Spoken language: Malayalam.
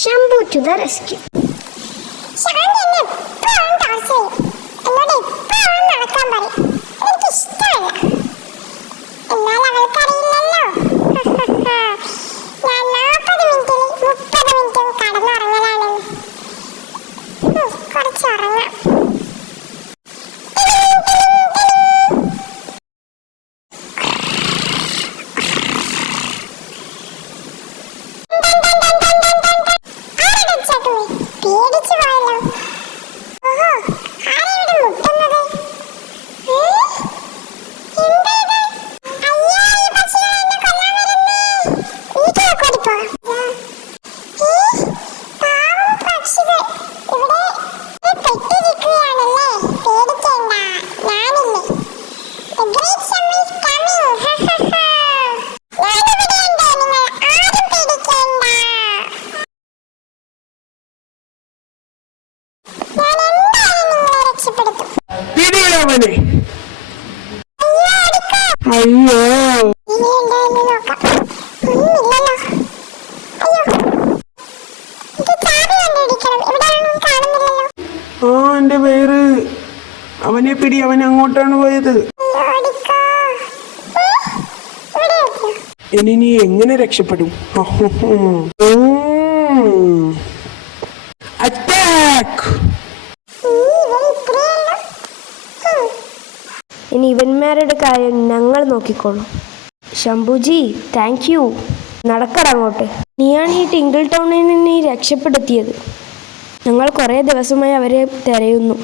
Shambhu to the rescue. അയ്യോ ആ എന്റെ വയറ്. അവനെ പിടി, അവൻ അങ്ങോട്ടാണ് പോയത്. ഇനി നീ എങ്ങനെ രക്ഷപ്പെടും? അറ്റാക്ക്! ഇനി ഇവന്മാരുടെ കാര്യം ഞങ്ങൾ നോക്കിക്കോളും. ശംഭുജി, താങ്ക് യു. നടക്കടങ്ങോട്ട്. നീയാണ് ഈ ടിങ്കിൾ ടൗണിൽ നിന്ന് രക്ഷപ്പെടുത്തിയത്. ഞങ്ങൾ കുറേ ദിവസമായി അവരെ തിരയുന്നു.